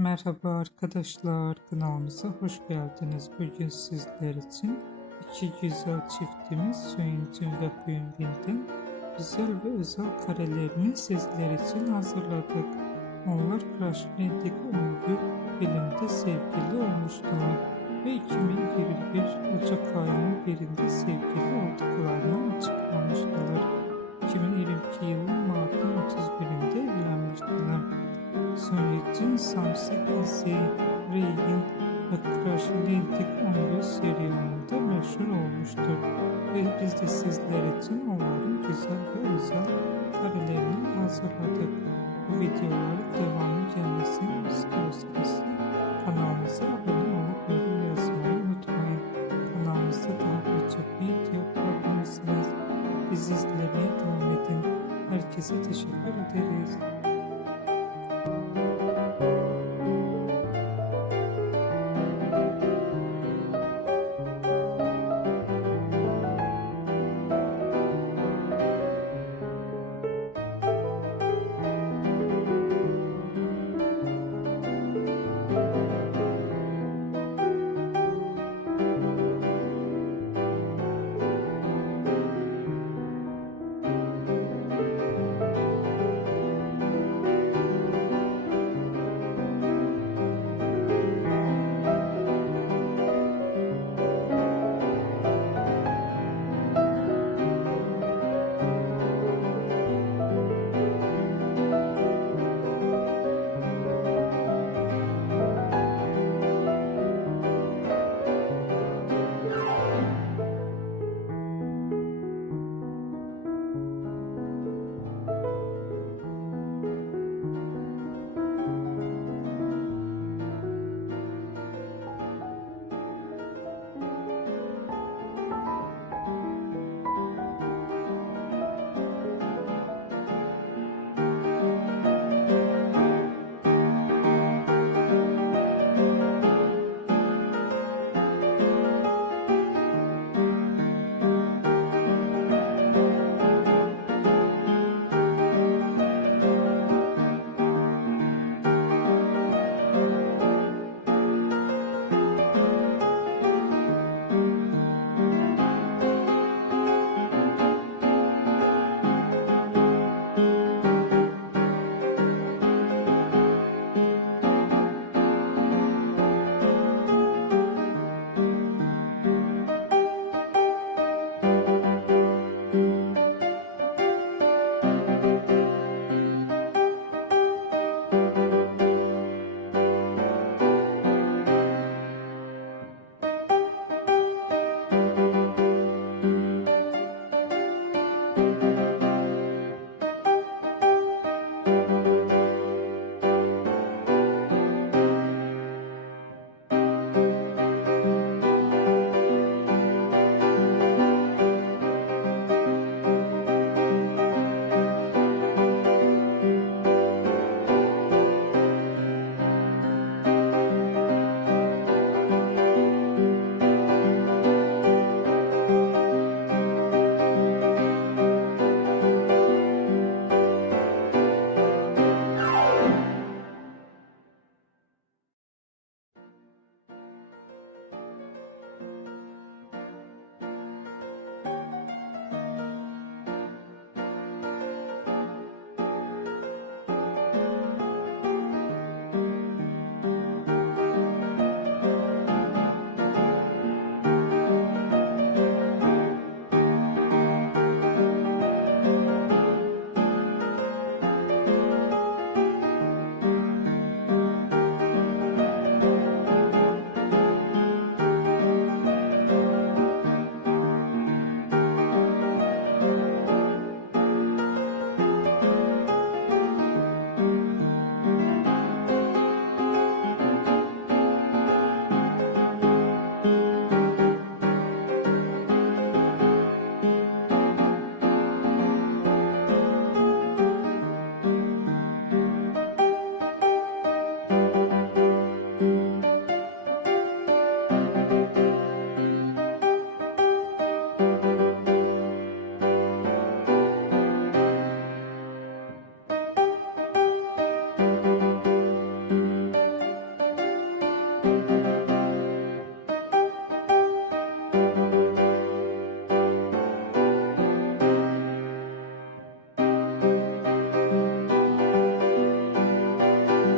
Merhaba arkadaşlar, kanalımıza hoş geldiniz. Bugün sizler için iki güzel çiftimiz Suyuncun ve Huyunbin'den güzel ve özel karelerini sizler için hazırladık. Onlar Crash Bandicoot 11 bölümde sevgili olmuşlar ve 2021 Ocak ayının birinde sevgili olduklarını açıklamışlar. 2022 yılının Mart'ın 31'inde evlenmiştiler. Suyuncun Samsung Easy Ray'in ve Crash Bandicoot 11 serialında meşhur olmuştur. Ve biz de sizler için onların güzel ve özel karelerini hazırladık. Bu videoların devamı gelmesini istiyorsanız kanalımıza abone olup yorum yazmayı unutmayın. Kanalımızda daha birçok video bulabilirsiniz. Bizi izlemeye devam edin. Herkese teşekkür ederiz.